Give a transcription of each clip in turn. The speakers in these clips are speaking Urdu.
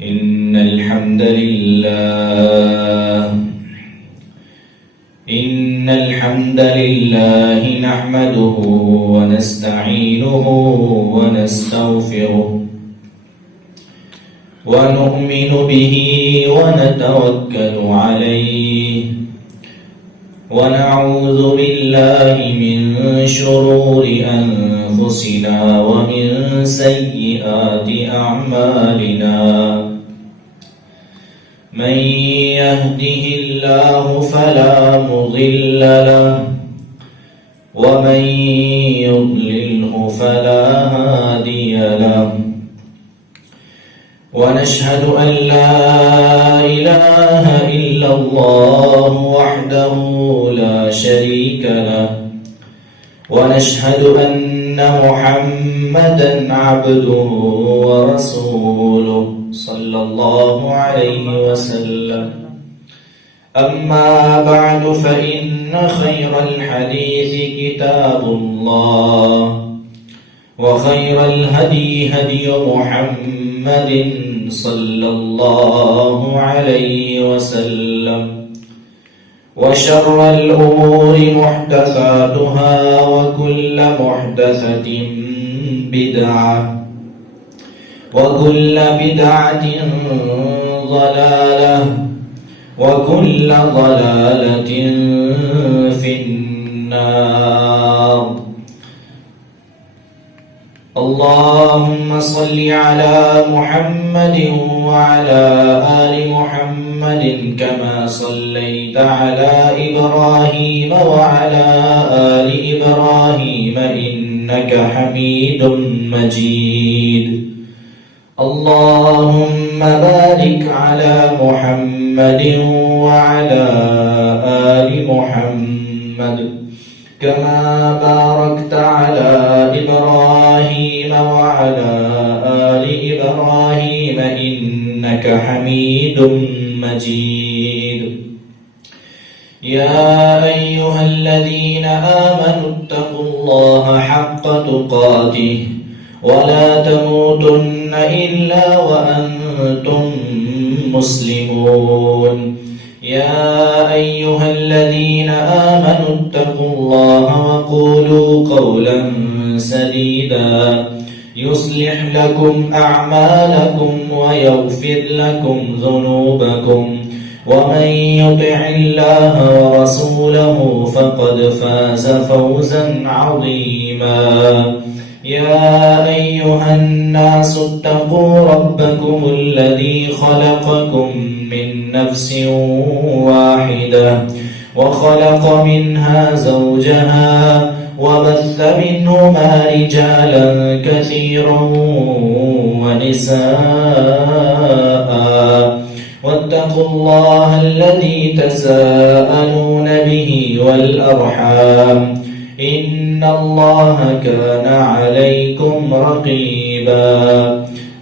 إن الحمد لله نحمده ونستعينه ونستغفره ونؤمن به ونتوكل عليه ونعوذ بالله من شرور أنفسنا ومن سيئات أعمالنا من يهده الله فلا مضل له ومن يضلله فلا هادي له ونشهد أن لا إله إلا الله وحده لا شريك له ونشهد أن محمدا عبده ورسوله صلى الله عليه وسلم أما بعد فإن خير الحديث كتاب الله وخير الهدي هدي محمد صلى الله عليه وسلم وشر الأمور محدثاتها وكل محدثة بدعة وكل بدعة ضلالة وكل ضلالة في النار. اللهم صل على محمد وعلى آل محمد كما صليت على إبراهيم وعلى آل إبراهيم إنك حميد مجيد. اللهم بارك على محمد وعلى آل محمد كما باركت على إبراهيم وعلى آل إبراهيم إنك حميد مجيد. يا أيها الذين آمنوا اتقوا الله حق تقاته ولا تموتن إلا وأنتم مسلمون. يا أيها الذين آمنوا اتقوا الله وقولوا قولا سديدا يصلح لكم أعمالكم ويغفر لكم ذنوبكم ومن يطع الله ورسوله فقد فاز فوزا عظيما. يا أيها الناس اتقوا ربكم الذي خلقكم من نفس واحدة وخلق منها زوجها وبث منهما رجالا كثيرا ونساء واتقوا الله الذي تساءلون به والأرحام إن الله كان عليكم رقيبا.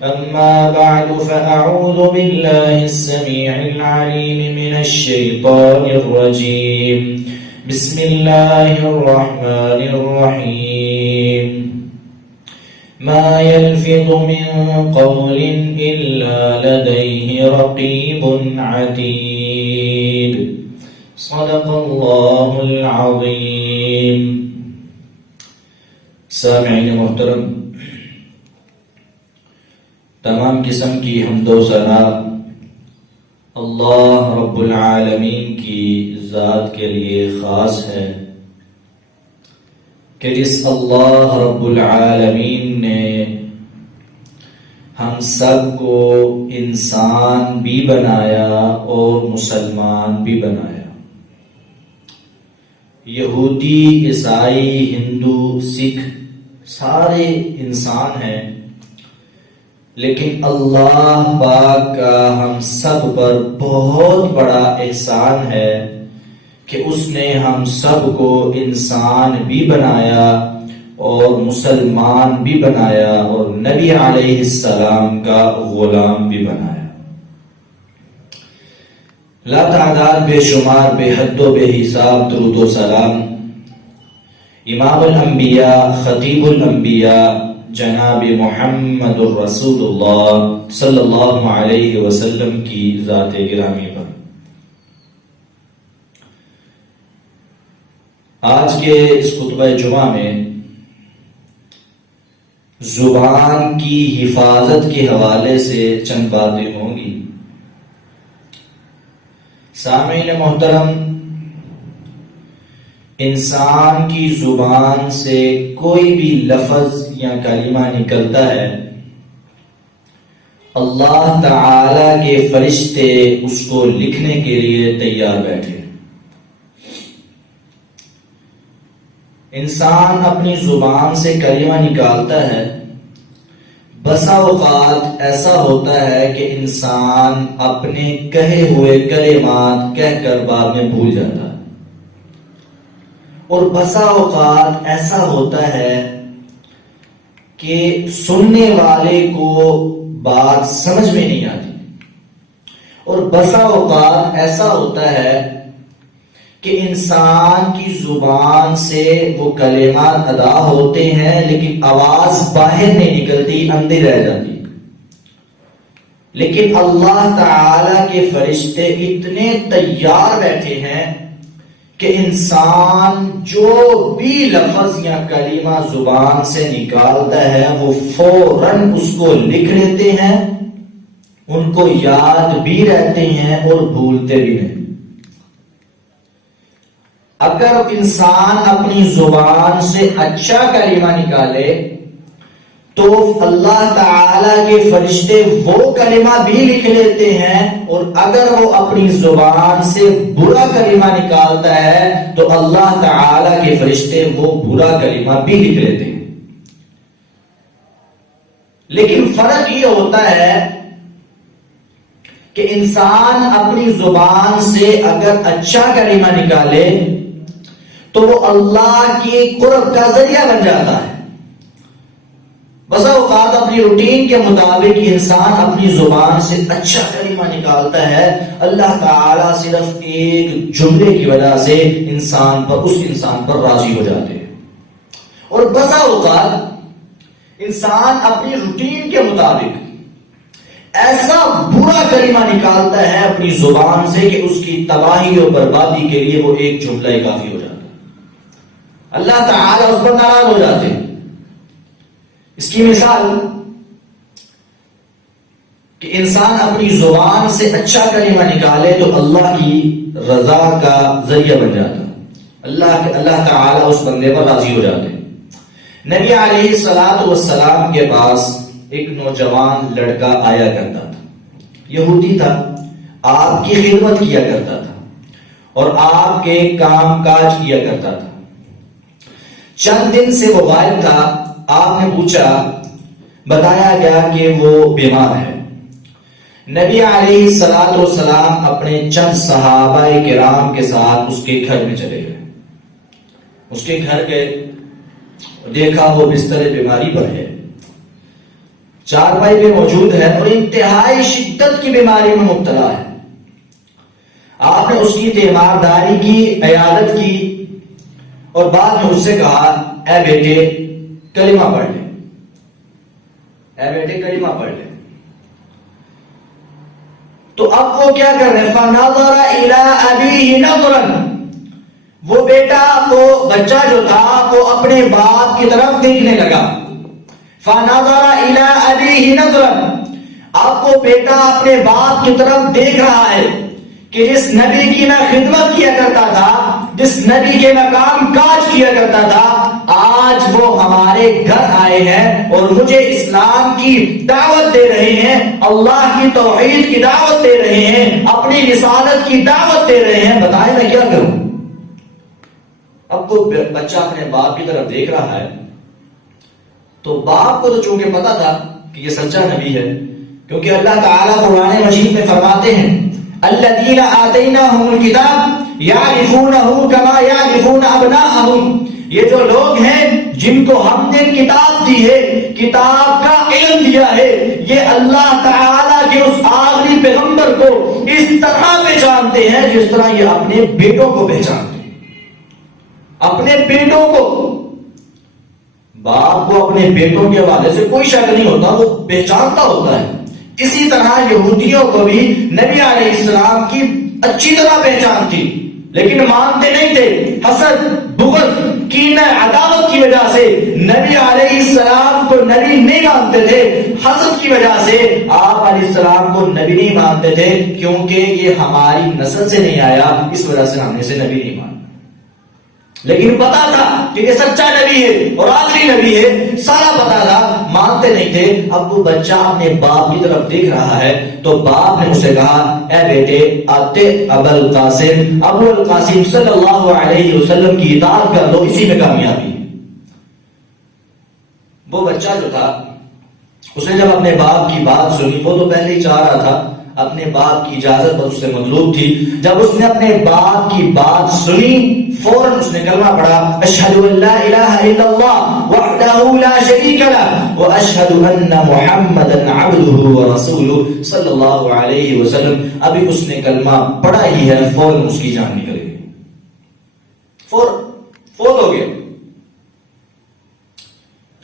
أما بعد فأعوذ بالله السميع العليم من الشيطان الرجيم. بسم الله الرحمن الرحيم. ما يلفظ من قول إلا لديه رقيب عتيد. صدق الله العظيم. سامعین محترم، تمام قسم کی حمد و ثنا اللہ رب العالمین کی ذات کے لیے خاص ہے کہ جس اللہ رب العالمین نے ہم سب کو انسان بھی بنایا اور مسلمان بھی بنایا. یہودی، عیسائی، ہندو، سکھ سارے انسان ہیں، لیکن اللہ پاک کا ہم سب پر بہت بڑا احسان ہے کہ اس نے ہم سب کو انسان بھی بنایا اور مسلمان بھی بنایا اور نبی علیہ السلام کا غلام بھی بنایا. لا تعداد بے شمار بے حد و بے حساب درود و سلام امام الانبیاء، خطیب الانبیاء، جناب محمد الرسول اللہ صلی اللہ علیہ وسلم کی ذات گرامی پر۔ آج کے اس خطبہ جمعہ میں زبان کی حفاظت کے حوالے سے چند باتیں ہوں گی۔ سامعین محترم، انسان کی زبان سے کوئی بھی لفظ یا کلمہ نکلتا ہے، اللہ تعالی کے فرشتے اس کو لکھنے کے لیے تیار بیٹھے۔ انسان اپنی زبان سے کلمہ نکالتا ہے، بسا اوقات ایسا ہوتا ہے کہ انسان اپنے کہے ہوئے کلمات کہہ کر بعد میں بھول جاتا ہے، اور بسا اوقات ایسا ہوتا ہے کہ سننے والے کو بات سمجھ میں نہیں آتی، اور بسا اوقات ایسا ہوتا ہے کہ انسان کی زبان سے وہ کلمات ادا ہوتے ہیں لیکن آواز باہر نہیں نکلتی، اندر رہ جاتی۔ لیکن اللہ تعالی کے فرشتے اتنے تیار بیٹھے ہیں کہ انسان جو بھی لفظ یا کلمہ زبان سے نکالتا ہے وہ فوراً اس کو لکھ لیتے ہیں، ان کو یاد بھی رہتے ہیں اور بھولتے بھی نہیں۔ اگر انسان اپنی زبان سے اچھا کلمہ نکالے تو اللہ تعالی کے فرشتے وہ کلمہ بھی لکھ لیتے ہیں، اور اگر وہ اپنی زبان سے برا کلمہ نکالتا ہے تو اللہ تعالی کے فرشتے وہ برا کلمہ بھی لکھ لیتے ہیں۔ لیکن فرق یہ ہوتا ہے کہ انسان اپنی زبان سے اگر اچھا کلمہ نکالے تو وہ اللہ کی قرب کا ذریعہ بن جاتا ہے۔ بسا اوقات اپنی روٹین کے مطابق انسان اپنی زبان سے اچھا کلمہ نکالتا ہے، اللہ تعالیٰ صرف ایک جملے کی وجہ سے اس انسان پر راضی ہو جاتے ہیں، اور بسا اوقات انسان اپنی روٹین کے مطابق ایسا برا کلمہ نکالتا ہے اپنی زبان سے کہ اس کی تباہی اور بربادی کے لیے وہ ایک جملہ ہی کافی ہو جاتا ہے، اللہ تعالیٰ اس پر ناراض ہو جاتے ہیں۔ اس کی مثال کہ انسان اپنی زبان سے اچھا کلمہ نکالے تو اللہ کی رضا کا ذریعہ بن جاتا ہے، اللہ تعالیٰ اس بندے پر راضی ہو جاتے ہیں۔ نبی علیہ الصلوۃ والسلام کے پاس ایک نوجوان لڑکا آیا کرتا تھا، یہودی تھا، آپ کی خدمت کیا کرتا تھا اور آپ کے کام کاج کیا کرتا تھا۔ چند دن سے وہ غائب تھا، آپ نے پوچھا، بتایا گیا کہ وہ بیمار ہے۔ نبی علیہ الصلوۃ والسلام اپنے چند صحابہ کرام کے ساتھ اس کے گھر میں چلے گئے۔ اس کے گھر گئے، دیکھا وہ بستر بیماری پر ہے، چارپائی پہ موجود ہے اور انتہائی شدت کی بیماری میں مبتلا ہے۔ آپ نے اس کی تیمارداری کی، عیادت کی، اور بعد میں اس سے کہا، اے بیٹے کلمہ پڑھ لے، اے بیٹے کلمہ پڑھ لے۔ تو اب وہ کیا کر رہے؟ فَنَظَرَ إِلَىٰ أَبِيهِ نَظْرًا، وہ بیٹا، وہ بچہ جو تھا وہ اپنے باپ کی طرف دیکھنے لگا۔ فَنَظَرَ إِلَىٰ أَبِيهِ نَظْرًا، اب وہ بیٹا اپنے باپ کی طرف دیکھ رہا ہے کہ جس نبی کی میں خدمت کیا کرتا تھا، جس نبی کے میں کام کاج کیا کرتا تھا، آج وہ ہمارے گھر آئے ہیں اور مجھے اسلام کی دعوت دے رہے ہیں، اللہ کی توحید کی دعوت دے رہے ہیں، اپنی رسالت کی دعوت دے رہے ہیں، بتائیں میں کیا کروں؟ اب وہ بچہ اپنے باپ کی طرف دیکھ رہا ہے، تو باپ کو تو چونکہ پتا تھا کہ یہ سچا نبی ہے، کیونکہ اللہ تعالیٰ قرآن مجید میں فرماتے ہیں، الذین آتیناہم الکتاب یعرفونہ کما یعرفون ابناءہم، یہ جو لوگ ہیں جن کو ہم نے کتاب دی ہے، کتاب کا علم دیا ہے، یہ اللہ تعالیٰ کے اس آخری پیغمبر کو اس طرح پہچانتے ہیں جس طرح یہ اپنے بیٹوں کو پہچانتے ہیں، اپنے بیٹوں کو۔ باپ کو اپنے بیٹوں کے حوالے سے کوئی شک نہیں ہوتا، وہ پہچانتا ہوتا ہے۔ اسی طرح یہودیوں کو بھی نبی علیہ السلام کی اچھی طرح پہچان تھی، لیکن مانتے نہیں تھے۔ حسد، بغض، کینہ، عداوت کی وجہ سے نبی علیہ السلام کو نبی نہیں مانتے تھے۔ حسد کی وجہ سے آپ علیہ السلام کو نبی نہیں مانتے تھے، کیونکہ یہ ہماری نسل سے نہیں آیا، اس وجہ سے ہم نے اسے نبی نہیں مانا۔ لیکن پتا تھا کہ یہ سچا نبی ہے اور آخری نبی ہے، سارا پتا تھا، مانتے نہیں تھے۔ اب وہ بچہ اپنے باپ کی طرف دیکھ رہا ہے تو باپ نے اسے کہا، اے بیٹے آتے ابو القاسم صلی اللہ علیہ وسلم کی اطاعت کر لو، اسی میں کامیابی ہے۔ وہ بچہ جو تھا اس نے جب اپنے باپ کی بات سنی، وہ تو پہلے ہی چاہ رہا تھا، اپنے باپ کی اجازت پر اس سے مطلوب تھی۔ جب اس نے اپنے باپ کی بات سنی، فوراً اس نے کلمہ پڑھا، اشہد ان لا الہ الا اللہ وحدہ لا شریک لہ واشہد ان محمدا عبدہ ورسولہ صلی اللہ علیہ وسلم۔ ابھی اس نے کلمہ پڑھا ہی ہے، فوراً اس کی جان نکل گئی، فوت ہو گیا۔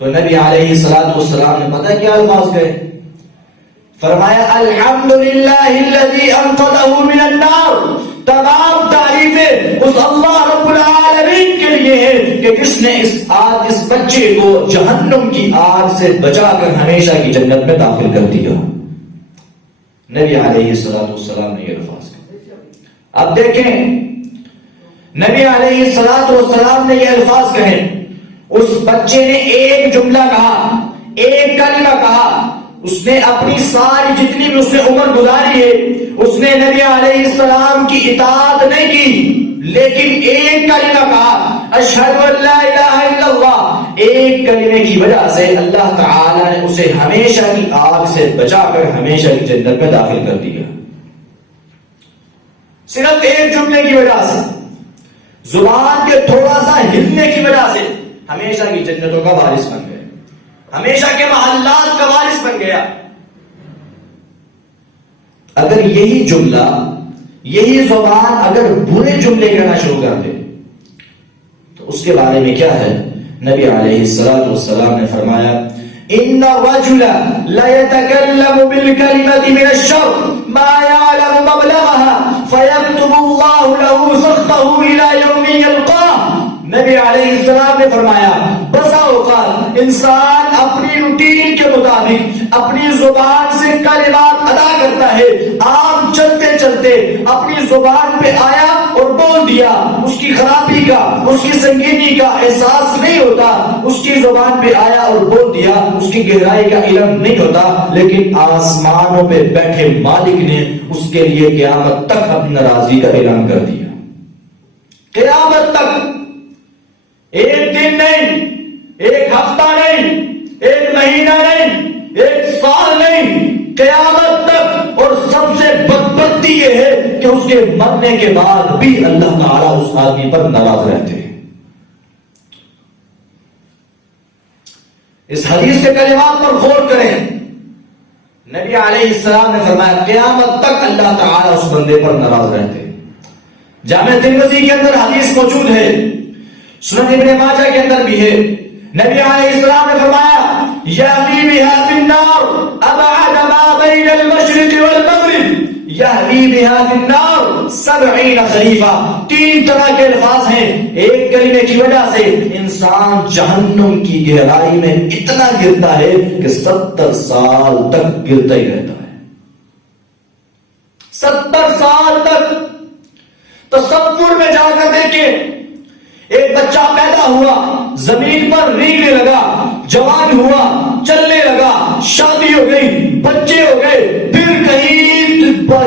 تو نبی علیہ السلام نے پتہ کیا الفاظ کہے؟ فرمایا الحمدللہ الذی انقذہ من النار، تمام تعریفیں اس اللہ رب العالمین کے لیے ہے کہ جس نے اس بچے کو جہنم کی آگ سے بچا کر ہمیشہ کی جنت میں داخل کر دیا۔ نبی علیہ السلام نے یہ الفاظ کہے۔ اب دیکھیں نبی علیہ السلام نے یہ الفاظ کہے، اس بچے نے ایک جملہ کہا، ایک کلمہ کہا، اس نے اپنی ساری جتنی بھی اس نے عمر گزاری ہے، اس نے نبی علیہ السلام کی اطاعت نہیں کی، لیکن ایک کلمہ کہا، اشہد ان لا الہ الا اللہ۔ ایک کلمے کی وجہ سے اللہ تعالی نے اسے ہمیشہ کی آگ سے بچا کر ہمیشہ کی جنت میں داخل کر دیا۔ صرف ایک جملے کی وجہ سے، زبان کے تھوڑا سا ہلنے کی وجہ سے ہمیشہ کی جنتوں کا وارث بن گیا، ہمیشہ کے محلات کا وارث بن گیا۔ اگر یہی جملہ، یہی زبان اگر برے جملے کہنا شروع کر دے تو اس کے بارے میں کیا ہے؟ نبی علیہ السلام نے فرمایا، ان الرجل لا يتكلم بالكلمة من الشر ما يعلم مبلغها فيكتب الله له سخطه الى يوم يلقاه۔ نبی علیہ السلام نے فرمایا، بسا اوقات انسان اپنی روٹین کے مطابق اپنی زبان سے کلمات ادا کرتا ہے، عام چلتے چلتے اپنی زبان پہ آیا اور بول دیا، اس کی خرابی کا، اس کی سنگینی کا احساس نہیں ہوتا، اس کی زبان پہ آیا اور بول دیا، اس کی گہرائی کا علم نہیں ہوتا، لیکن آسمانوں پہ بیٹھے مالک نے اس کے لیے قیامت تک اپنی ناراضی کا اعلان کر دیا۔ قیامت تک، ایک دن نہیں، ایک ہفتہ نہیں، ایک مہینہ نہیں، ایک سال نہیں، قیامت تک۔ اور سب سے بدبختی یہ ہے کہ اس کے مرنے کے بعد بھی اللہ تعالیٰ اس آدمی پر ناراض رہتے ہیں۔ اس حدیث کے کلمات پر غور کریں۔ نبی علیہ السلام نے فرمایا قیامت تک اللہ تعالیٰ اس بندے پر ناراض رہتے ہیں۔ جامع ترمذی کے اندر حدیث موجود ہے، سنن ابن ماجہ کے اندر بھی ہے۔ نبی علیہ السلام نے فرمایا یہوی بہا فی النار ابعد ما بین المشرق والمغرب، یہوی بہا فی النار 70 خریفہ۔ تین طرح کے الفاظ ہیں، ایک کلمے کی وجہ سے انسان جہنم کی گہرائی میں اتنا گرتا ہے کہ 70 سال تک گرتا ہی رہتا ہے، 70 سال تک۔ تصور میں جا کر دیکھیں، ایک بچہ پیدا ہوا، زمین پر ریگنے لگا، جوان ہوا، چلنے لگا، شادی ہو گئی، بچے ہو گئے، پھر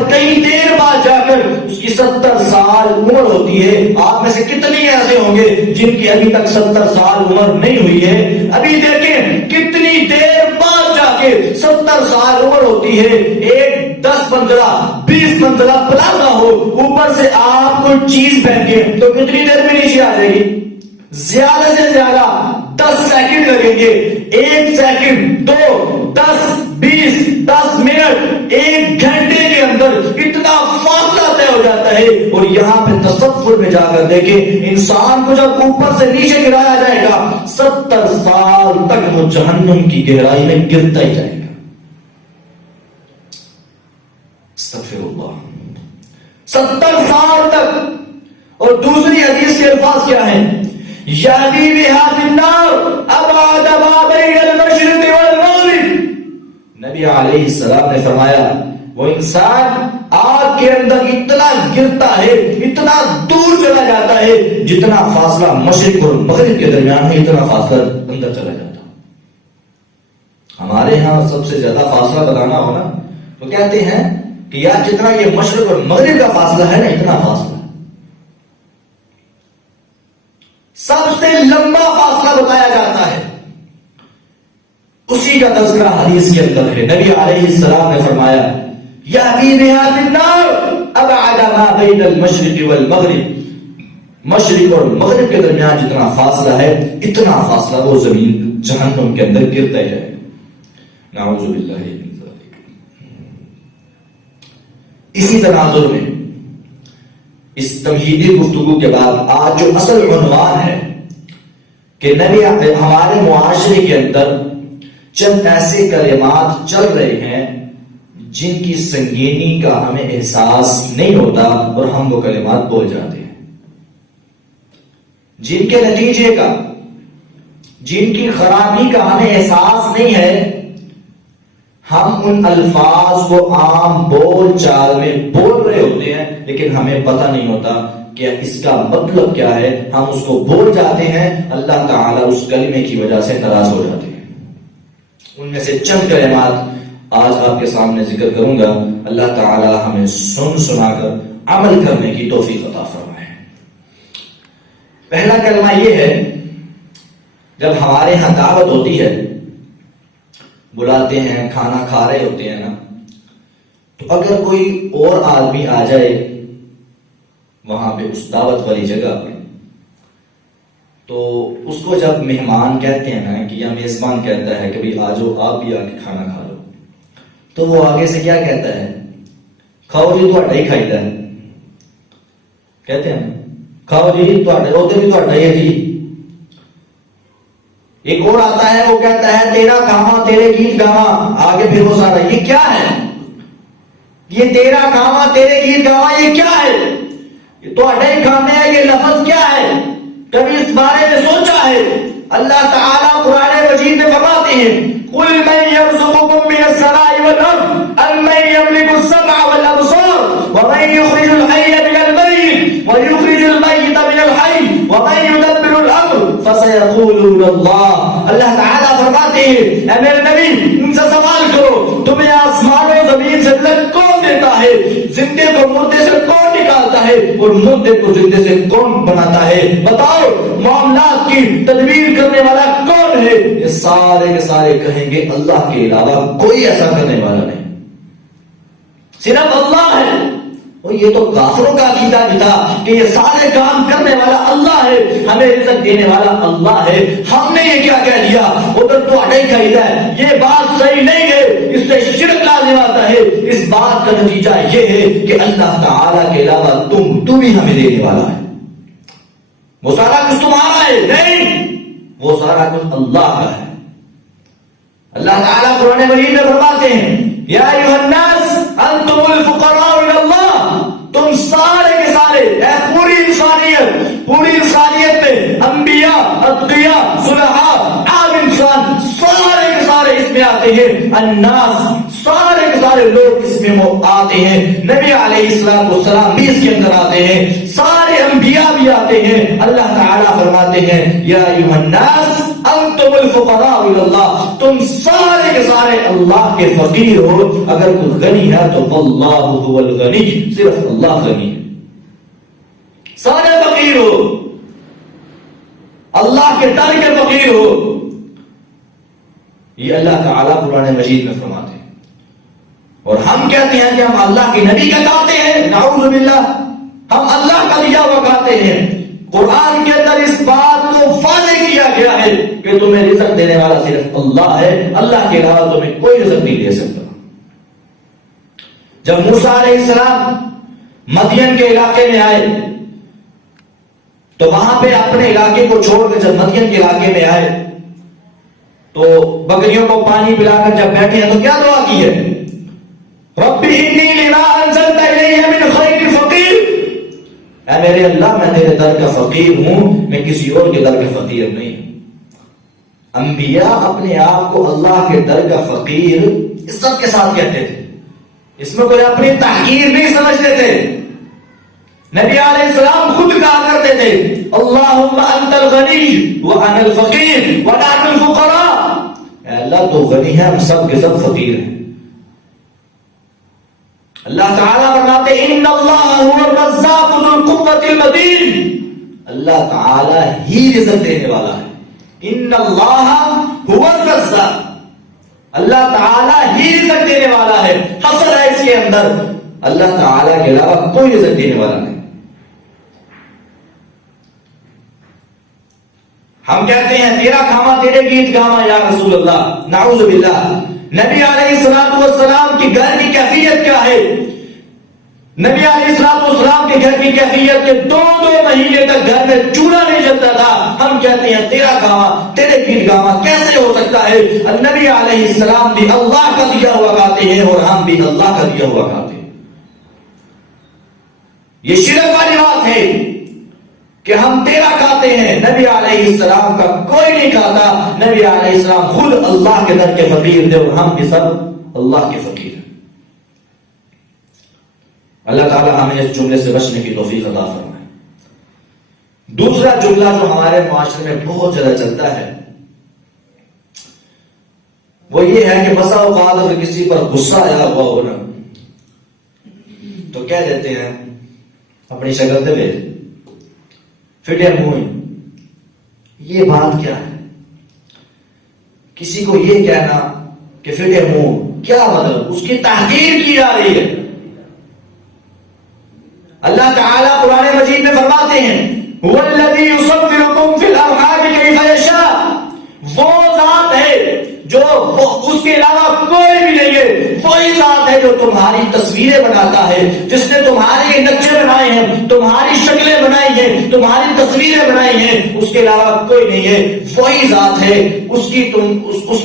کہیں دیر بعد جا کر اس کی 70 سال عمر ہوتی ہے۔ آپ میں سے کتنے ایسے ہوں گے جن کی ابھی تک 70 سال عمر نہیں ہوئی ہے؟ ابھی دیکھیں کتنی دیر بعد جا کے 70 سال عمر ہوتی ہے۔ ایک 10 15 20 منزلہ پلازا ہو، اوپر سے آپ کوئی چیز پھینکے تو کتنی دیر میں نیچے آ جائے گی؟ زیادہ سے زیادہ 10 سیکنڈ لگیں گے۔ 1 سیکنڈ، 2، 10، 20، 10 منٹ، 1 گھنٹے کے اندر اتنا فاصلہ طے ہو جاتا ہے۔ اور یہاں پہ تصور تصور میں جا کر دیکھیں، انسان کو جب اوپر سے نیچے گرایا جائے گا 70 سال تک وہ جہنم کی گہرائی میں گرتا ہی جائے گا. استغفر اللہ، 70 سال تک. اور دوسری حدیث کے الفاظ کیا ہیں؟ یعنی بہذ النار ابعد ما بین المشرق والمغرب. نبی علیہ السلام نے فرمایا وہ انسان آگ کے اندر اتنا گرتا ہے، اتنا دور چلا جاتا ہے، جتنا فاصلہ مشرق اور مغرب کے درمیان ہے اتنا فاصلہ اندر چلا جاتا. ہمارے ہاں سب سے زیادہ فاصلہ بتانا ہو نا تو کہتے ہیں کہ یار جتنا یہ مشرق اور مغرب کا فاصلہ ہے نا اتنا فاصلہ. سب سے لمبا فاصلہ بتایا جاتا ہے، اسی کا تذکرہ حدیث کے اندر ہے. نبی علیہ السلام نے فرمایا یأتی بہذ النار ابعد ما بین المشرق والمغرب. مشرق اور مغرب کے درمیان جتنا فاصلہ ہے اتنا فاصلہ وہ زمین جہنم کے اندر گرتا ہی جائے. نعوذ باللہ من ذلک. اسی تناظر میں اس تمہیدی گفتگو کے بعد آج جو اصل عنوان ہے کہ نبی ہمارے معاشرے کے اندر چند ایسے کلمات چل رہے ہیں جن کی سنگینی کا ہمیں احساس نہیں ہوتا اور ہم وہ کلمات بول جاتے ہیں، جن کے نتیجے کا، جن کی خرابی کا ہمیں احساس نہیں ہے. ہم ان الفاظ کو عام بول چال میں بول رہے ہوتے ہیں لیکن ہمیں پتہ نہیں ہوتا کہ اس کا مطلب کیا ہے. ہم اس کو بول جاتے ہیں، اللہ تعالیٰ اس کلمے کی وجہ سے ناراض ہو جاتے ہیں. ان میں سے چند کلمات آج آپ کے سامنے ذکر کروں گا. اللہ تعالیٰ ہمیں سنا کر عمل کرنے کی توفیق عطا فرمائے. پہلا کلمہ یہ ہے، جب ہمارے یہاں دعوت ہوتی ہے، بلاتے ہیں، کھانا کھا رہے ہوتے ہیں نا، تو اگر کوئی اور آدمی آ جائے وہاں پہ اس دعوت والی جگہ پہ، تو اس کو جب مہمان کہتے ہیں نا کہ یا میزبان کہتا ہے کہ بھئی آ جاؤ آپ بھی آ کے کھانا کھا لو، تو وہ آگے سے کیا کہتا ہے؟ کھاؤ جی تہاڈا ہی کھائیدا ہے. کہتے ہیں کھاؤ جی تہاڈے اوتے بھی تہاڈا ہی ہے جی. ایک اور آتا ہے وہ کہتا ہے تیرا کھاواں تیرے گیت گاواں. آگے پھر وہ سارا یہ کیا ہے؟ یہ تیرا کھاواں تیرے گیت گاواں یہ کیا ہے؟ یہ تہاڈے ہی کھانے ہے، یہ لفظ کیا ہے؟ کبھی اس بارے میں سوچا ہے؟ اللہ تعالیٰ قرآن مجید میں فرماتے ہیں قُلْ مَنْ يَرْزُقُكُم مِّنَ السَّمَاءِ وَالْأَرْضِ أَمَّن يَمْلِكُ السَّمْعَ وَالْأَبْصَارَ وَمَن يُخْرِجُ الْحَيَّ مِنَ الْمَيِّتِ وَيُخْرِجُ الْمَيِّتَ مِنَ الْحَيِّ وَمَن يُدَبِّرُ الْأَمْرَ فَسَيَقُولُونَ اللَّهُ. اللہ تعالیٰ فرماتے ہیں اے میرے نبی ان سے سوال کرو تمہیں آسمان و زمین سے رزق کون دیتا ہے؟ زندے کو مردے سے کون نکالتا ہے؟ اور مردے کو زندے سے کون بناتا ہے؟ بتاؤ معاملات کی تدبیر کرنے والا کون ہے؟ یہ سارے کے سارے کہیں گے اللہ کے علاوہ کوئی ایسا کرنے والا نہیں، صرف اللہ ہے. اور یہ تو کافروں کا عقیدہ بھی تھا کہ یہ سارے کام کرنے والا اللہ ہے، ہمیں رزق دینے والا اللہ ہے. ہم نے یہ کیا کہہ دیا ادھر تو اٹھائی قاعدہ ہے، یہ بات صحیح نہیں ہے، اس سے شرک لازم آتا ہے. اس بات کا نتیجہ یہ ہے کہ اللہ تعالیٰ کے علاوہ تو بھی ہمیں دینے والا ہے. وہ سارا کچھ تمہارا ہے نہیں، وہ سارا کچھ اللہ کا ہے. اللہ تعالیٰ قرآن مجید میں فرماتے ہیں یا ایھا الناس انتم الفقراء الی اللہ. تم سارے کے سارے پوری انسانیت میں انبیاء، اتقیاء، صلحاء، عام انسان سارے کے سارے اس میں آتے ہیں. الناس سارے کے سارے لوگ اس میں آتے ہیں. نبی علیہ السلام بھی اس کے اندر آتے ہیں، سارے انبیاء بھی آتے ہیں. اللہ تعالیٰ فرماتے ہیں یا ایھا الناس انتم الفقراء الی اللہ. تم سارے کے سارے اللہ کے فقیر ہو. اگر کوئی غنی ہے تو واللہ هو الغنی، صرف اللہ غنی ہے. سارے فقیر ہو، اللہ کے در کے فقیر ہو. یہ اللہ تعالیٰ قرآن مجید میں فرماتے ہیں. اور ہم کہتے ہیں کہ ہم اللہ کے نبی کا کہتے ہیں، نعوذ باللہ ہم اللہ کا دیا ہوا کہتے ہیں. قرآن کے اندر اس بات کو واضح کیا گیا ہے کہ تمہیں رزق دینے والا صرف اللہ ہے، اللہ کے علاوہ تمہیں کوئی رزق نہیں دے سکتا. جب موسیٰ علیہ السلام مدین کے علاقے میں آئے تو وہاں پہ اپنے علاقے کو چھوڑ کر جب مدین کے علاقے میں آئے تو بکریوں کو پانی پلا کر جب بیٹھے ہیں تو کیا دعا کی ہے؟ رب انی لما انزلت الی من خیر فقیر، اے میرے اللہ میں تیرے در کا فقیر ہوں، میں کسی اور کے در کا فقیر نہیں ہوں۔ انبیاء اپنے آپ کو اللہ کے در کا فقیر عزت کے ساتھ کہتے تھے، اس میں کوئی اپنی تحقیر نہیں سمجھتے تھے۔ نبی علیہ السلام خود کہا کرتے تھے اللہم انت الغنی وانا الفقیر ونحن الفقراء، اے اللہ تو غنی ہے، ہم سب کے سب فقیر ہیں۔ اللہ تعالیٰ فرماتے ان اللہ هو الرزاق ذو القوة المتین، اللہ تعالیٰ ہی رزق دینے والا ہے۔ ان اللہ هو الرزاق، اللہ تعالیٰ ہی رزق دینے والا ہے۔ حصر ہے اس کے اندر، اللہ تعالیٰ کے علاوہ کوئی رزق دینے والا نہیں۔ ہم کہتے ہیں تیرا کھاما تیرے گیت گاما یا رسول اللہ، نعوذ باللہ۔ نبی علیہ السلام کی گھر کی کیفیت کیا ہے؟ نبی علیہ السلام کے گھر کی کیفیت کے دو مہینے تک گھر میں چولہا نہیں جلتا تھا۔ ہم کہتے ہیں تیرا کھاما تیرے گیت گاما کیسے ہو سکتا ہے؟ نبی علیہ السلام بھی اللہ کا دیا ہوا کھاتے ہیں اور ہم بھی اللہ کا دیا ہوا کھاتے ہیں۔ یہ شرک والی بات ہے کہ ہم تیرا کھاتے ہیں، نبی علیہ السلام کا کوئی نہیں کھاتا۔ نبی علیہ السلام خود اللہ کے در کے فقیر تھے اور ہم بھی سب اللہ کے فقیر ہیں۔ اللہ تعالیٰ ہمیں اس جملے سے بچنے کی توفیق عطا فرمائے۔ دوسرا جملہ جو ہمارے معاشرے میں بہت زیادہ چلتا ہے وہ یہ ہے کہ بسا اوقات اگر کسی پر غصہ آیا ہوا ہو نا تو کہہ دیتے ہیں اپنی شکل دے فٹے منہ، یہ بات کیا ہے؟ کسی کو یہ کہنا کہ فٹے منہ کیا مطلب؟ اس کی تحقیر کی جا رہی ہے۔ اللہ تعالیٰ قرآن مجید میں فرماتے ہیں هو الذی یصورکم فی الارحام کیف یشاء، وہ ذات ہے جو اس کے علاوہ کوئی بھی نہیں ہے، وہی ذات ہے جو تمہاری تصویریں بناتا ہے، جس نے تمہارے نقشے بنائے ہیں، تمہاری شکلیں بنائی ہیں، تمہاری تصویریں بنائی ہیں، اس کے علاوہ کوئی نہیں ہے، وہی ذات ہے، اس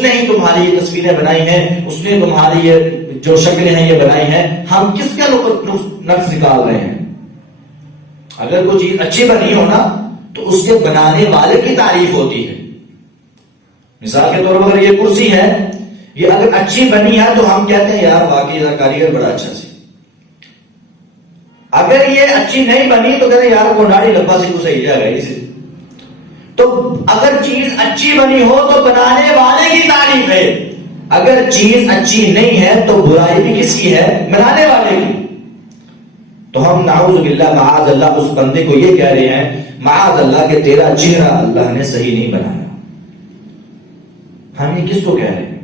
نے ہی تمہاری یہ تصویریں بنائی ہیں، اس نے تمہاری یہ جو شکلیں ہیں یہ بنائی ہیں۔ ہم کس کا نقص نکال رہے ہیں؟ اگر کوئی چیز اچھی بنی ہو نا تو اس کے بنانے والے کی تعریف ہوتی ہے۔ مثال کے طور پر یہ کرسی ہے، یہ اگر اچھی بنی ہے تو ہم کہتے ہیں یار واقعی کاریگر بڑا اچھا سی۔ اگر یہ اچھی نہیں بنی تو کہتے ہیں یار وہ ناڑی لبا سی کو صحیح جائے گا اسے۔ تو اگر چیز اچھی بنی ہو تو بنانے والے کی تعریف ہے، اگر چیز اچھی نہیں ہے تو برائی بھی کس کی ہے؟ بنانے والے کی۔ تو ہم نعوذ باللہ معاذ اللہ اس بندے کو یہ کہہ رہے ہیں معاذ اللہ کہ تیرا چہرہ اللہ نے صحیح نہیں بنایا۔ ہم یہ کس کو کہہ رہے ہیں؟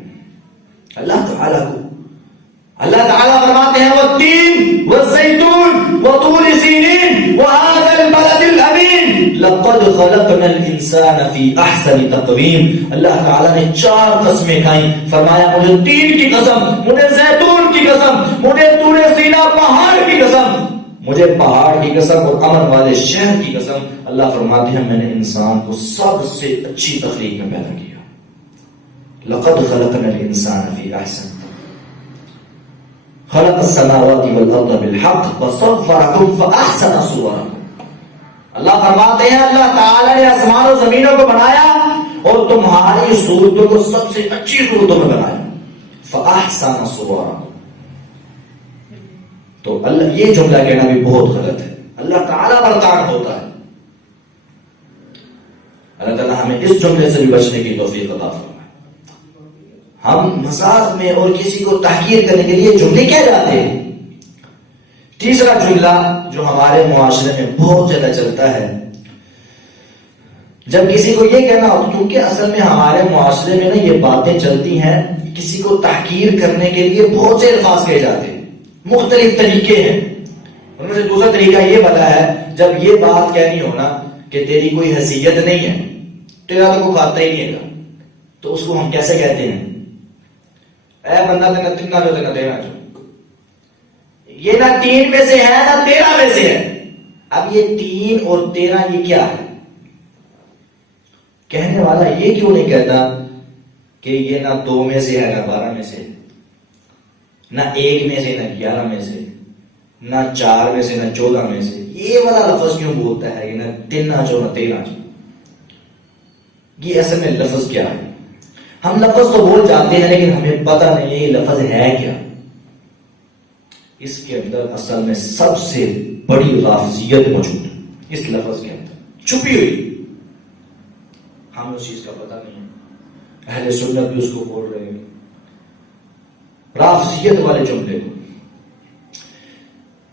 اللہ تعالیٰ کو۔ اللہ تعالیٰ فرماتے ہیں والتین والزیتون وطور سینین وهذا البلد الامین لقد خلقنا الانسان فی احسن تقویم۔ اللہ تعالیٰ نے 4 قسمیں کھائیں، فرمایا مجھے تین کی قسم، مجھے زیتون کی قسم، مجھے طور سینا پہاڑ کی قسم، مجھے پہاڑ کی قسم اور امن والے شہر کی قسم۔ اللہ فرماتے ہیں میں نے انسان کو سب سے اچھی تخلیق میں پیدا کیا۔ لقد خلقنا الانسان فی احسن خلق السماوات والارض بالحق وصورکم فاحسن صورکم۔ اللہ فرماتے ہیں اللہ تعالی نے آسمان و زمینوں کو بنایا اور تمہاری صورتوں کو سب سے اچھی صورتوں میں بنایا، فاحسن صورکم۔ تو اللہ یہ جملہ کہنا بھی بہت غلط ہے، اللہ تعالیٰ برتان ہوتا ہے۔ اللہ تعالیٰ ہمیں اس جملے سے بھی بچنے کی توفیق عطا فرمائے۔ ہم مزاج میں اور کسی کو تحقیر کرنے کے لیے جملے کہہ جاتے ہیں۔ تیسرا جملہ جو ہمارے معاشرے میں بہت زیادہ چلتا ہے، جب کسی کو یہ کہنا ہو، کیونکہ اصل میں ہمارے معاشرے میں نا یہ باتیں چلتی ہیں، کسی کو تحقیر کرنے کے لیے بہت سے الفاظ کہے جاتے ہیں، مختلف طریقے ہیں۔ ان میں سے دوسرا طریقہ یہ بتا ہے جب یہ بات کہنی ہو نا کہ تیری کوئی حیثیت نہیں ہے، تیرا تو کوئی کھاتا ہی نہیں ہے، تو اس کو ہم کیسے کہتے ہیں؟ اے بندہ تنا جو دینا جو، یہ نہ 3 میں سے ہے نہ 13 میں سے ہے۔ اب یہ 3 اور 13 یہ کیا ہے؟ کہنے والا یہ کیوں نہیں کہتا کہ یہ نہ 2 میں سے ہے، نہ 12 میں سے، نہ 1 میں سے، نہ 11 میں سے، نہ 4 میں سے، نہ 14 میں سے؟ یہ والا لفظ کیوں بولتا ہے کہ نہ 3 نہ 13 جو؟ یہ اصل میں لفظ کیا ہے؟ ہم لفظ تو بول جاتے ہیں لیکن ہمیں پتہ نہیں ہے یہ لفظ ہے کیا۔ اس کے اندر اصل میں سب سے بڑی لفظیت موجود ہے، اس لفظ کے اندر چھپی ہوئی، ہمیں اس چیز کا پتہ نہیں ہے۔ اہل سنت بھی اس کو بول رہے ہیں، لفظیت والے جملے کو۔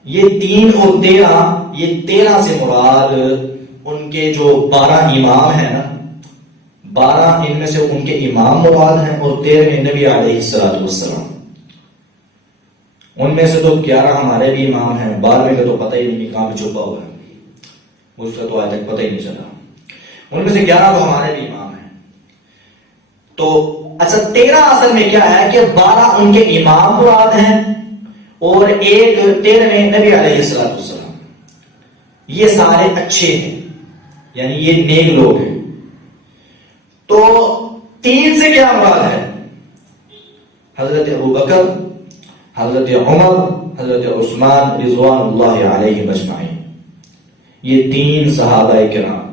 یہ 3 اور 13، یہ 13 سے مراد ان کے جو 12 امام ہیں نا، 12 ان میں سے ان کے امام مراد ہیں، اور 13 نبی علیہ السلام۔ ان میں سے تو 11 ہمارے بھی امام ہیں، 12 کا تو پتہ ہی نہیں کہاں پہ چھپا ہوا ہے، اس کا تو آج تک پتہ ہی نہیں چلا۔ ان میں سے 11 تو ہمارے بھی امام ہیں۔ تو اچھا 13 اصل میں کیا ہے کہ 12 ان کے امام مراد ہیں اور 13 نبی علیہ السلام۔ یہ سارے اچھے ہیں، یعنی یہ نیک لوگ ہیں۔ تو 3 سے کیا مراد ہے؟ حضرت ابوبکر، حضرت عمر، حضرت عثمان رضوان اللہ علیہ اجمعین، یہ 3 صحابہ کرام،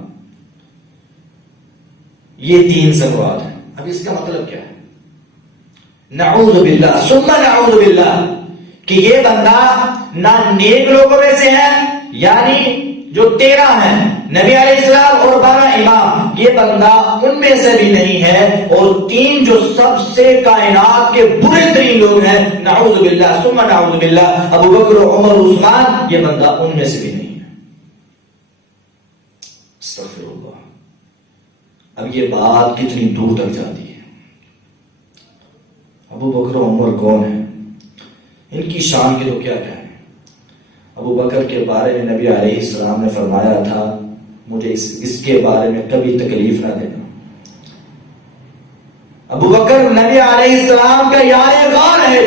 یہ 3 سے مراد ہے۔ اب اس کا مطلب کیا ہے؟ نعوذ باللہ ثم نعوذ باللہ کہ یہ بندہ نہ نیک لوگوں میں سے ہے، یعنی جو 13 ہیں نبی علیہ السلام اور 12 امام، یہ بندہ ان میں سے بھی نہیں ہے، اور 3 جو سب سے کائنات کے برے ترین لوگ ہیں، نعوذ باللہ ثم نعوذ باللہ، ابو بکر، عمر، عثمان، یہ بندہ ان میں سے بھی نہیں ہے۔ استغفر اللہ۔ اب یہ بات کتنی دور تک جاتی ہے؟ ابو بکر و عمر کون ہیں؟ ان کی شان کی تو کیا کہیں۔ ابو بکر کے بارے میں نبی علیہ السلام نے فرمایا تھا مجھے اس کے بارے میں کبھی تکلیف نہ دینا۔ ابو بکر نبی علیہ السلام کا یار غار ہے،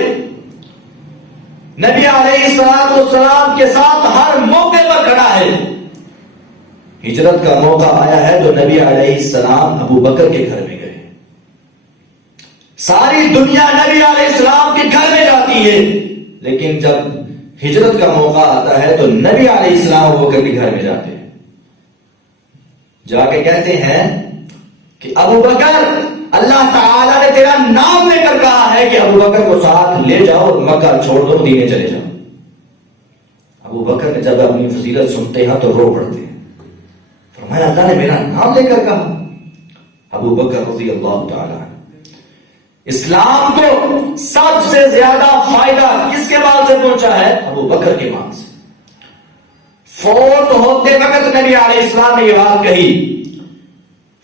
نبی علیہ السلام کے ساتھ ہر موقع پر کھڑا ہے۔ ہجرت کا موقع آیا ہے تو نبی علیہ السلام ابو بکر کے گھر میں گئے۔ ساری دنیا نبی علیہ السلام کے گھر میں جاتی ہے، لیکن جب ہجرت کا موقع آتا ہے تو نبی علیہ السلام ابو بکر کے گھر میں جاتے ہیں، جا کے کہتے ہیں کہ ابو بکر، اللہ تعالیٰ نے تیرا نام لے کر کہا ہے کہ ابو بکر کو ساتھ لے جاؤ اور مکہ چھوڑ دو، مدینے چلے جاؤ۔ ابو بکر نے جب اپنی فضیلت سنتے ہیں تو رو پڑتے ہیں، فرمایا اللہ نے میرا نام لے کر کہا۔ ابو بکر رضی اللہ تعالیٰ، اسلام کو سب سے زیادہ فائدہ کس کے مال سے پہنچا ہے؟ ابو بکر کے مال سے۔ فوت ہوتے وقت نبی علیہ السلام نے یہ بات کہی،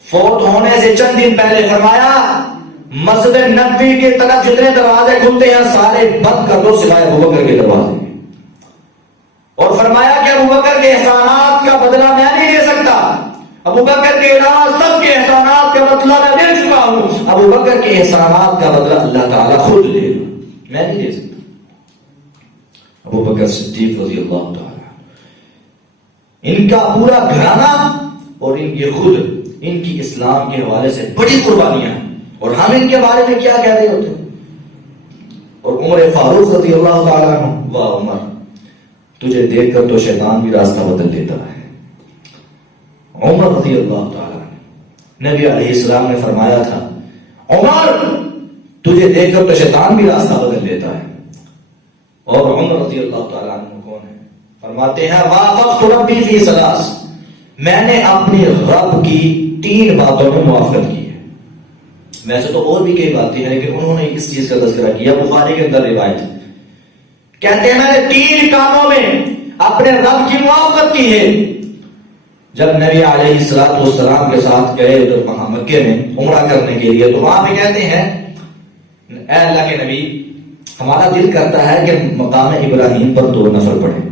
فوت ہونے سے چند دن پہلے فرمایا مسجد نبوی کی طرف جتنے دروازے کھلتے ہیں سارے بند کر دو سوائے ابو بکر کے دروازے، اور فرمایا کہ ابو بکر کے احسانات کا بدلہ میں نہیں دے سکتا، ابو بکر کے علاوہ سب کے احسانات کا بدلہ میں دے چکا ہوں، ابو بکر کے احسانات کا بدلہ اللہ تعالیٰ خود لے گا، میں نہیں دے سکتا۔ ابو بکر صدیق رضی اللہ تعالیٰ، ان کا پورا گھرانہ اور ان کی خود ان کی اسلام کے حوالے سے بڑی قربانیاں ہیں، اور ہم ان کے بارے میں کیا کہہ رہے ہوتے ہیں۔ اور عمر فاروق رضی اللہ تعالیٰ عنہ، واہ عمر، تجھے دیکھ کر تو شیطان بھی راستہ بدل دیتا ہے۔ عمر رضی اللہ تعالیٰ عنہ، نبی علیہ السلام نے فرمایا تھا عمر تجھے دیکھ کر تو شیطان بھی راستہ بدل دیتا ہے۔ اور عمر رضی اللہ تعالیٰ عنہ کون ہے؟ فرماتے ہیں وافقت ربی فی ثلاث، میں نے اپنی رب کی 3 باتوں میں موافقت کی ہے۔ ویسے تو اور بھی کئی باتیں ہیں لیکن انہوں نے اس چیز کا تذکرہ کیا، بخاری کے اندر روایت کہتے ہیں میں نے 3 کاموں میں اپنے رب کی موافقت کی ہے۔ جب نبی علیہ السلام کے ساتھ گئے ادھر وہاں مکے میں عمرہ کرنے کے لیے، تو وہاں پہ کہتے ہیں اے اللہ کے نبی، ہمارا دل کرتا ہے کہ مقام ابراہیم پر 2 نفل پڑھیں،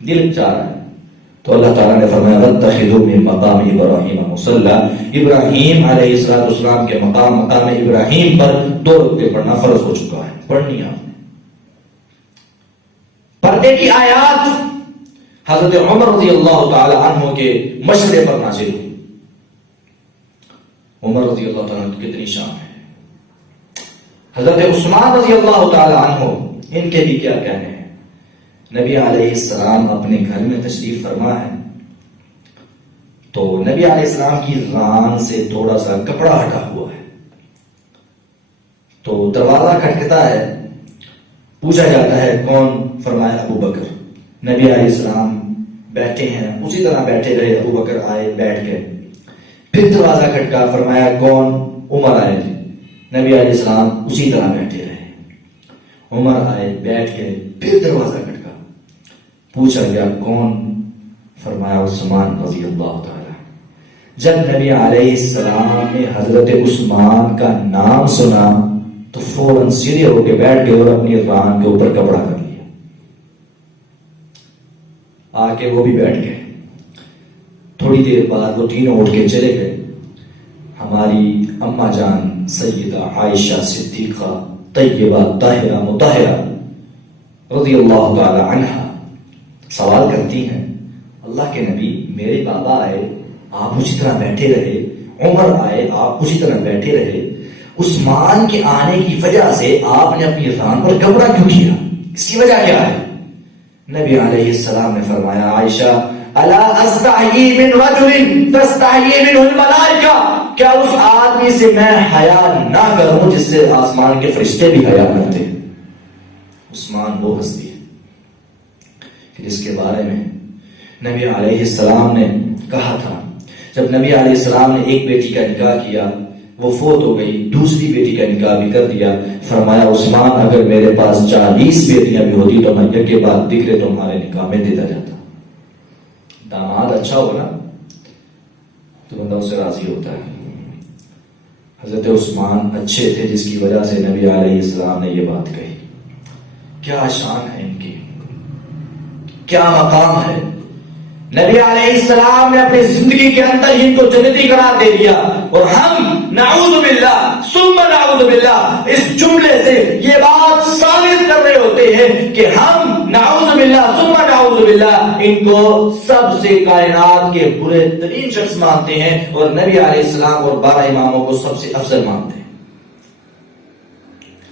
دل چاہ رہا ہے۔ تو اللہ تعالیٰ نے فرمایا واتخذوا من مقام ابراہیم مصلی، ابراہیم علیہ السلام کے مقام ابراہیم پر 2 رکعتیں پڑھنا فرض ہو چکا ہے، پڑھنی آپ نے۔ پردے کی آیات حضرت عمر رضی اللہ تعالی عنہ کے مشورے پر نازل ہوئی. عمر رضی اللہ تعالیٰ عنہ کی کتنی شان ہے. حضرت عثمان رضی اللہ تعالی عنہ، ان کے بھی کیا کہنے ہیں. نبی علیہ السلام اپنے گھر میں تشریف فرما ہے تو نبی علیہ السلام کی ران سے تھوڑا سا کپڑا ہٹا ہوا ہے. تو دروازہ کھٹکتا ہے، پوچھا جاتا ہے کون؟ فرمایا ابو بکر. نبی علیہ السلام بیٹھے ہیں، اسی طرح بیٹھے رہے. ابو بکر آئے، بیٹھ گئے. پھر دروازہ کھٹکا، فرمایا کون؟ عمر آئے. نبی علیہ السلام اسی طرح بیٹھے رہے. عمر آئے، بیٹھ گئے. پھر دروازہ کھٹکا، پوچھا گیا کون؟ فرمایا عثمان رضی اللہ تعالی. جب نبی علیہ السلام نے حضرت عثمان کا نام سنا تو فوراً سیدھے ہو کے بیٹھ گئے اور اپنی ران کے اوپر کپڑا کر لیا. آ کے وہ بھی بیٹھ گئے. تھوڑی دیر بعد وہ تینوں اٹھ کے چلے گئے. ہماری اما جان سیدہ عائشہ صدیقہ طیبہ طاہرہ مطہرہ رضی اللہ تعالی عنہا سوال کرتی ہیں، اللہ کے نبی، میرے بابا آئے، آپ اسی طرح بیٹھے رہے. عمر آئے، آپ اسی طرح بیٹھے رہے. عثمان کے آنے کی وجہ سے آپ نے اپنی ران پر کپڑا کیوں کیا؟ اس کی وجہ کیا ہے؟ نبی علیہ السلام نے فرمایا، عائشہ الا استحیی من رجل تستحیی منہ الملائکہ، کیا اس آدمی سے میں حیا نہ کروں جس سے آسمان کے فرشتے بھی حیا کرتے ہیں؟ عثمان وہ ہستی ہے کہ جس کے بارے میں نبی علیہ السلام نے کہا تھا. جب نبی علیہ السلام نے ایک بیٹی کا نکاح کیا، وہ فوت ہو گئی، دوسری بیٹی کا نکاح بھی کر دیا. فرمایا عثمان اگر میرے پاس 40 بیٹیاں بھی ہوتی تو میں یکے بعد دیگرے تمہارے نکاح میں دیتا جاتا. داماد اچھا ہو نا تو بندہ اس سے راضی ہوتا ہے. حضرت عثمان اچھے تھے جس کی وجہ سے نبی علیہ السلام نے یہ بات کہی. کیا شان ہے ان کی، کیا مقام ہے. نبی علیہ السلام نے اپنی زندگی کے اندر ان کو جنتی قرار دے دیا، اور ہم نعوذ باللہ ثم نعوذ باللہ اس جملے سے یہ بات ثابت کر رہے ہوتے ہیں کہ ہم نعوذ باللہ ثم نعوذ باللہ ان کو سب سے کائنات کے برے ترین شخص مانتے ہیں، اور نبی علیہ السلام اور 12 اماموں کو سب سے افضل مانتے ہیں.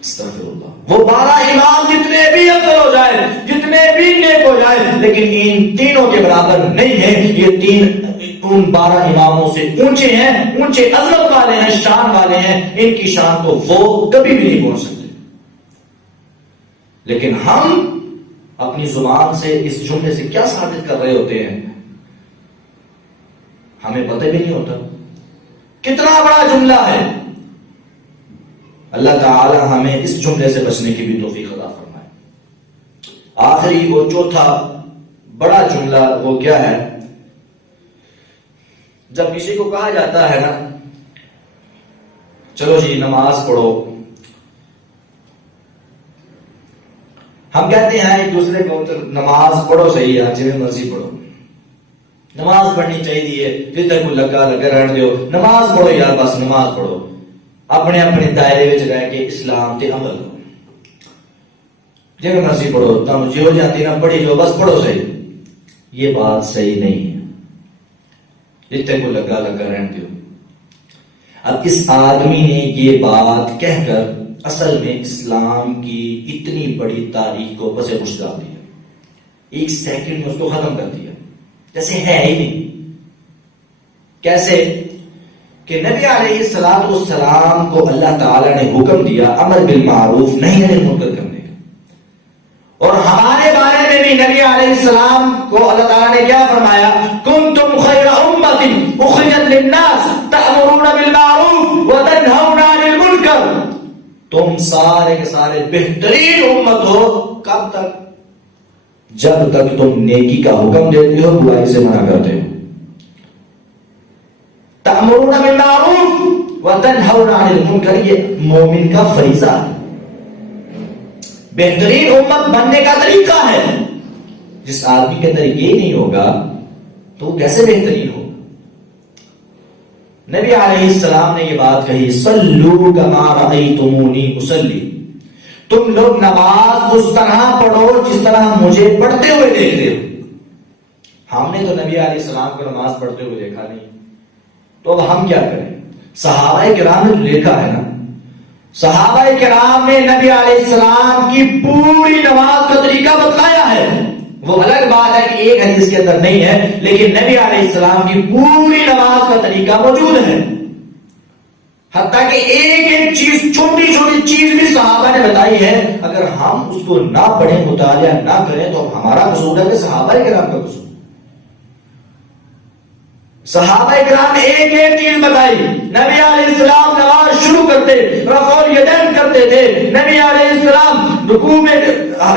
استغفر اللہ. وہ 12 امام جتنے بھی افضل ہو جائے، جتنے بھی نیک ہو جائے، لیکن ان تینوں کے برابر نہیں ہیں. یہ تین ان 12 اماموں سے اونچے ہیں، اونچے عظمت والے ہیں، شان والے ہیں. ان کی شان کو وہ کبھی بھی نہیں پہنچ سکتے. لیکن ہم اپنی زبان سے اس جملے سے کیا ثابت کر رہے ہوتے ہیں ہمیں پتہ بھی نہیں ہوتا. کتنا بڑا جملہ ہے. اللہ تعالی ہمیں اس جملے سے بچنے کی بھی توفیق عطا فرمائے. آخری اور چوتھا بڑا جملہ وہ کیا ہے؟ جب کسی کو کہا جاتا ہے نا چلو جی نماز پڑھو، ہم کہتے ہیں ایک دوسرے کو نماز پڑھو، صحیح ہے جی مرضی پڑھو، نماز پڑھنی چاہیے، جتنے کو لگا رہن دیو، نماز پڑھو یار، بس نماز پڑھو، اپنے اپنے دائرے وچ رہ کے اسلام تے عمل کرو، جی مرضی پڑھو، تم جو جاتی نہ پڑھی جو بس پڑھو صحیح. یہ بات صحیح نہیں ہے. جتنے کو لگا رہن دیو. اب اس آدمی نے یہ بات کہہ کر اصل میں اسلام کی اتنی بڑی تاریخ کو پس پش ڈال دیا. ایک سیکنڈ میں اس کو ختم کر دیا جیسے ہے ہی نہیں. کیسے کہ نبی علیہ السلام کو اللہ تعالی نے حکم دیا امر بالمعروف نہی عن المنکر کرنے کا، اور ہمارے بارے میں بھی نبی علیہ السلام کو اللہ تعالی نے کیا فرمایا؟ کنتم خیر امۃ اخرجت للناس تأمرون بالمعروف وتنہون عن المنکر. تم سارے کے سارے بہترین امت ہو. کب تک؟ جب تک تم نیکی کا حکم دیتے ہو، برائی سے منع کرتے ہو. تأمرون بالمعروف وتنہون عن المنکر، یہ مومن کا فریضہ ہے. بہترین امت بننے کا طریقہ ہے. جس آدمی کے اندر یہ نہیں ہوگا تو وہ کیسے بہترین ہوگا؟ نبی علیہ السلام نے یہ بات کہی، صلو کما رأیتمونی اصلی، تم لوگ نماز اس طرح پڑھو جس طرح مجھے پڑھتے ہوئے دیکھتے ہو. ہم نے تو نبی علیہ السلام کو نماز پڑھتے ہوئے دیکھا نہیں، تو اب ہم کیا کریں؟ صحابہ کرام نے تو دیکھا ہے نا، صحابہ کرام نے نبی علیہ السلام کی پوری نماز کا طریقہ بتلایا ہے. وہ الگ بات ہے کہ ایک حدیث کے اندر نہیں ہے، لیکن نبی علیہ السلام کی پوری نماز کا طریقہ موجود ہے. حتیٰ کہ ایک ایک چیز، چھوٹی چھوٹی چیز بھی صحابہ نے بتائی ہے. اگر ہم اس کو نہ پڑھیں، مطالعہ نہ کریں، تو ہمارا قصور ہے کہ صحابہ کرام کا قصور. صحابہ کرام نے ایک ایک چیز بتائی. نبی علیہ السلام نماز شروع کرتے رفع الیدین کرتے تھے. نبی علیہ السلام رکوع میں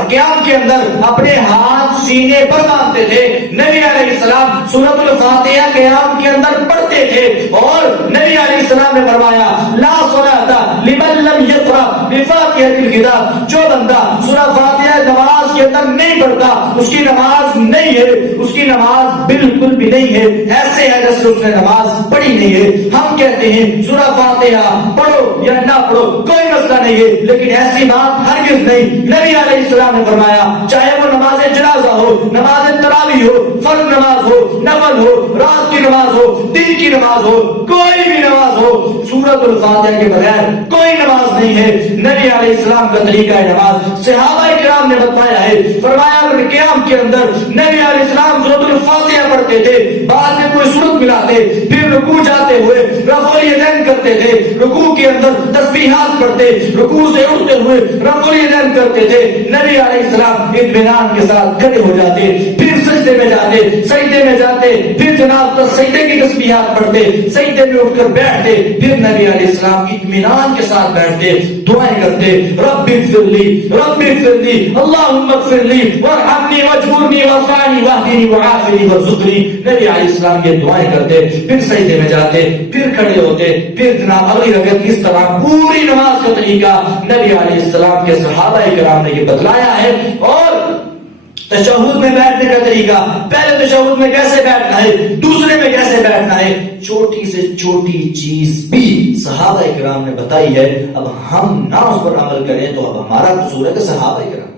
قیام کے اندر اپنے ہاتھ سینے پر باندھتے تھے. نبی علیہ السلام سورۃ الفاتحہ قیام کے اندر پڑھتے تھے. اور نبی علیہ السلام نے فرمایا لا صلاۃ لمن لم یقرأ بفاتحۃ الکتاب، جو بندہ سورہ فاتحہ نماز کے اندر نہیں پڑھتا اس کی نماز نہیں ہے، اس کی نماز بالکل بھی نہیں ہے. ایسے ہے جیسے اس نے نماز پڑھی نہیں ہے. ہم کہتے ہیں سورہ فاتحہ پڑھو یا نہ پڑھو کوئی مسئلہ نہیں ہے، لیکن ایسی بات ہرگز نہیں. نبی علیہ السلام نے فرمایا چاہے وہ نماز جنازہ ہو، نماز تراویح ہو، فرض نماز ہو، نفل ہو، رات کی نماز ہو، دن کی نماز ہو، کوئی بھی نماز ہو، سورۃ الفاتحہ کے بغیر کوئی نماز نہیں ہے. نبی علیہ السلام کا طریقہ ہے نماز صحابہ کرام نے بتایا ہے. فرمایا قیام کے اندر نبی علیہ السلام سورۃ الفاتحہ پڑھتے تھے، بعد میں کوئی سورت ملاتے، پھر رکوع جاتے ہوئے رفع الیدین کرتے تھے، رکوع کے اندر تسبیحات پڑھتے، رکوع سے اٹھتے ہوئے رفع الیدین کرتے تھے. نبی علیہ السلام اطمینان کے ساتھ کھڑے ہو جاتے، پھر سجدے میں جاتے، سجدے میں جاتے، پھر جناب سجدے کی تسبیحات پڑھتے، سجدے میں اٹھ کر بیٹھتے، پھر نبی علیہ السلام اطمینان کے ساتھ بیٹھتے، دعائیں کرتے رب اغفر لی، رب اغفر لی، اللہم اغفر لی وارحمنی واجبرنی وارفعنی واہدنی وعافنی وارزقنی. نبی علیہ السلام یہ دعائیں کرتے، پھر سجدے میں جاتے، پھر کھڑے ہوتے، پھر جناب اگلی رکعت. اس طرح پوری نماز کا طریقہ نبی علیہ السلام کے صحابہ کرام نے یہ بتلایا ہے. اور تشہد میں بیٹھنے کا طریقہ، پہلے تشہد میں کیسے بیٹھنا ہے، دوسرے میں کیسے بیٹھنا ہے، چھوٹی سے چھوٹی چیز بھی صحابہ کرام نے بتائی ہے. اب ہم نہ اس پر عمل کریں تو اب ہمارا قصور ہے کہ صحابہ کرام.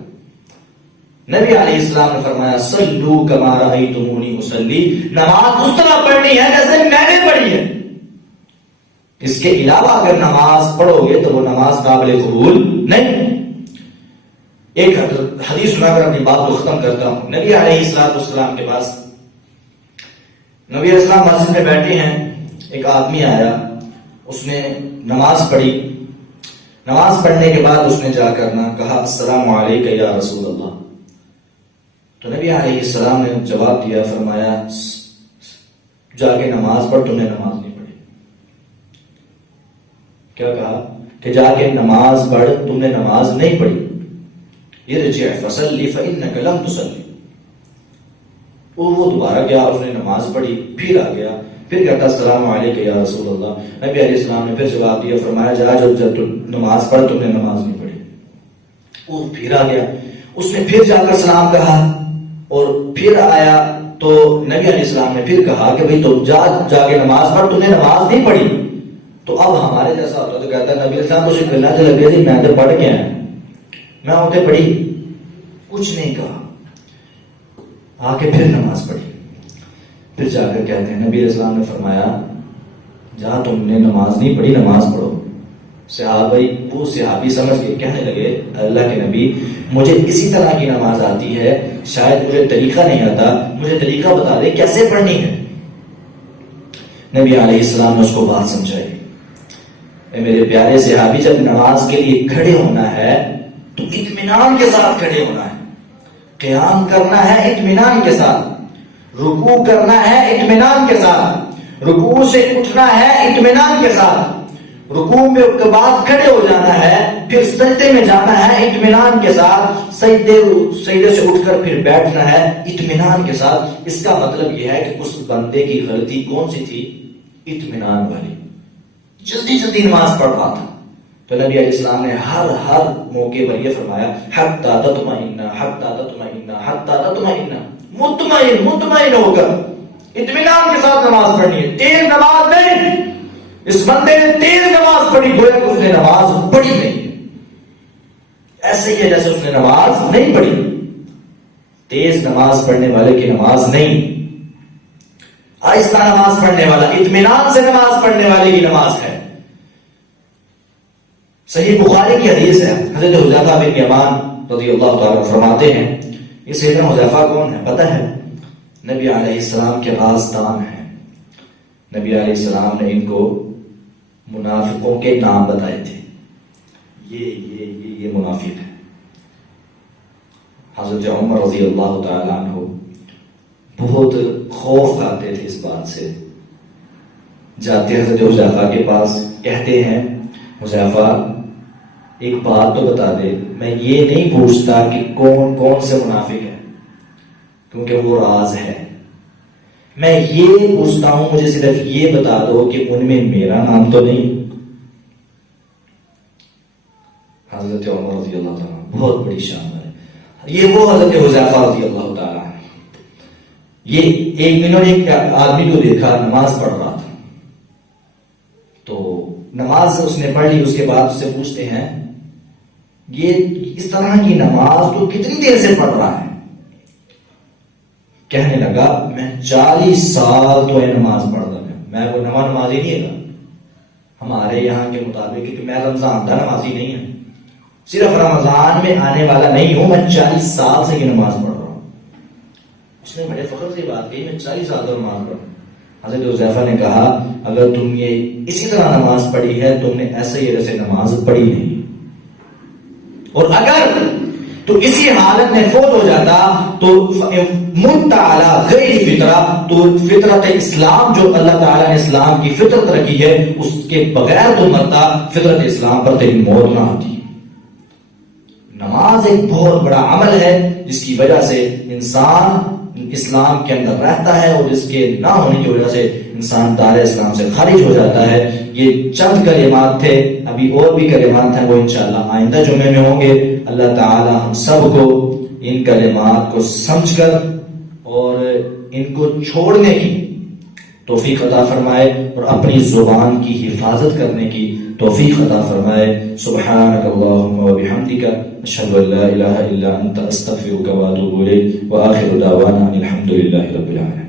نبی علیہ السلام نے فرمایا صلو کما رأیتمونی اصلی، نماز اس طرح پڑھنی ہے جیسے میں نے پڑھی ہے. اس کے علاوہ اگر نماز پڑھو گے تو وہ نماز قابل قبول نہیں. ایک حدیث سنا کر اپنی بات کو ختم کرتا ہوں. نبی علیہ السلام کے پاس، نبی علیہ السلام مسجد میں بیٹھے ہیں، ایک آدمی آیا، اس نے نماز پڑھی. نماز پڑھنے کے بعد اس نے جا کر نہ کہا السلام علیکم یا رسول اللہ. تو نبی علیہ السلام نے جواب دیا، فرمایا جا کے نماز پڑھ، تم نے نماز نہیں پڑھی. کیا کہا کہ جا کے نماز پڑھ، تم نے نماز نہیں پڑھی. ارجع فصلی فإنک لم تصلی. وہ دوبارہ گیا، اس نے نماز پڑھی، پھر آ گیا، پھر کہتا السلام علیکم یا رسول اللہ. نبی علیہ السلام نے پھر جواب دیا، فرمایا جا جب تم نماز پڑھ، تم نے نماز نہیں پڑھی. وہ پھر آ گیا، اس نے پھر جا کر سلام کہا اور پھر آیا تو نبی علیہ السلام نے پھر کہا کہ بھئی تم جا کے نماز پڑھ، تم نے نماز نہیں پڑھی. تو اب ہمارے جیسا ہوتا تو کہتا ہے نبی علیہ السلام تو گلنا سے لگے تھی، میں تو پڑھ کے آیا، میں ہوتے پڑھی، کچھ نہیں کہا. آ کے پھر نماز پڑھی. پھر جا کر کہتے ہیں نبی علیہ السلام نے فرمایا جہاں تم نے نماز نہیں پڑھی، نماز پڑھو. وہ صحابی سمجھ کے کہنے لگے اللہ کے نبی مجھے اسی طرح کی نماز آتی ہے، شاید مجھے طریقہ نہیں آتا، مجھے طریقہ بتا دے کیسے پڑھنی ہے. نبی علیہ السلام نے اس کو بات سمجھائی. اے میرے پیارے صحابی، جب نماز کے لیے کھڑے ہونا ہے تو اطمینان کے ساتھ کھڑے ہونا ہے. قیام کرنا ہے اطمینان کے ساتھ، رکوع کرنا ہے اطمینان کے ساتھ، رکوع سے اٹھنا ہے اطمینان کے ساتھ، رکوع میں کے بعد کھڑے ہو جانا ہے، پھر سجدے میں جانا ہے اطمینان کے ساتھ، سجدے سے اٹھ کر پھر بیٹھنا ہے اطمینان کے ساتھ. اس کا مطلب یہ ہے کہ اس بندے کی غلطی کون سی تھی؟ اطمینان والی، جلدی جلدی نماز پڑھ رہا تھا. تو نبی علیہ السلام نے ہر موقع پر یہ فرمایا حتی تطمئن حتی تطمئن حتی تطمئن، مطمئن ہو کر اطمینان کے ساتھ نماز پڑھنی ہے. تیز نماز نہیں. اس بندے نے تیز نماز پڑھی، گویا کہ اس نے نماز پڑھی نہیں. ایسے ہی ہے جیسے اس نے نماز نہیں پڑھی. تیز نماز پڑھنے والے کی نماز نہیں. آہستہ نماز پڑھنے والا، اطمینان سے نماز پڑھنے والے کی نماز ہے۔ صحیح بخاری کی حدیث ہے، حضرت حذیفہ بن یمان رضی اللہ تعالیٰ فرماتے ہیں، یہ سیدنا حذیفہ کون ہے پتہ ہے؟ نبی علیہ السلام کے رازدان ہیں۔ نبی علیہ السلام نے ان کو منافقوں کے نام بتائے تھے، یہ منافق ہے۔ حضرت عمر رضی اللہ تعالیٰ عنہ بہت خوف کھاتے تھے اس بات سے، جاتے حضرت حذیفہ کے پاس، کہتے ہیں حذیفہ ایک بات تو بتا دے، میں یہ نہیں پوچھتا کہ کون کون سے منافق ہیں کیونکہ وہ راز ہے، میں یہ پوچھتا ہوں مجھے صرف یہ بتا دو کہ ان میں میرا نام تو نہیں۔ حضرت عمر رضی اللہ تعالیٰ بہت بڑی شان ہے، یہ وہ حضرت حذیفہ رضی اللہ تعالیٰ، یہ انہوں نے ایک آدمی کو دیکھا نماز پڑھ رہا تھا، تو نماز اس نے پڑھ لی، اس کے بعد اس سے پوچھتے ہیں یہ اس طرح کی نماز تو کتنی دیر سے پڑھ رہا ہے؟ کہنے لگا میں 40 سال تو یہ نماز پڑھ رہا ہوں، میں کوئی نمازی نہیں ہے، ہمارے یہاں کے مطابق کہ میں رمضان کا نمازی نہیں ہوں، صرف رمضان میں آنے والا نہیں ہوں، میں 40 سال سے یہ نماز پڑھ رہا ہوں۔ اس نے بڑے فخر سے بات کہی، میں 40 سال سے نماز پڑھ رہا ہوں۔ حضرت حذیفہ نے کہا اگر تم یہ اسی طرح نماز پڑھی ہے تم نے ایسے ہی ایسے نماز پڑھی نہیں، اور اگر تو اسی حالت میں فوت ہو جاتا تو مت علی غیر فطرہ، تو فطرت اسلام جو اللہ تعالیٰ نے اسلام کی فطرت رکھی ہے اس کے بغیر تو مرتا، فطرت اسلام پر تیری موت نہ آتی۔ نماز ایک بہت بڑا عمل ہے جس کی وجہ سے انسان اسلام کے اندر رہتا ہے، اور جس کے نہ ہونے کی وجہ سے انسان دار اسلام سے خارج ہو جاتا ہے۔ یہ چند کلمات تھے، ابھی اور بھی کلمات ہیں، وہ انشاءاللہ آئندہ جمعے میں ہوں گے۔ اللہ تعالی ہم سب کو ان کلمات کو سمجھ کر اور ان کو چھوڑنے کی توفیق عطا فرمائے، اور اپنی زبان کی حفاظت کرنے کی توفیق عطا فرمائے۔ سبحانک اللہم و بحمدک، اشہد ان لا الہ الا انت، استغفرک و اتوب الیک، وآخر دعوانا الحمد للہ رب العالمین۔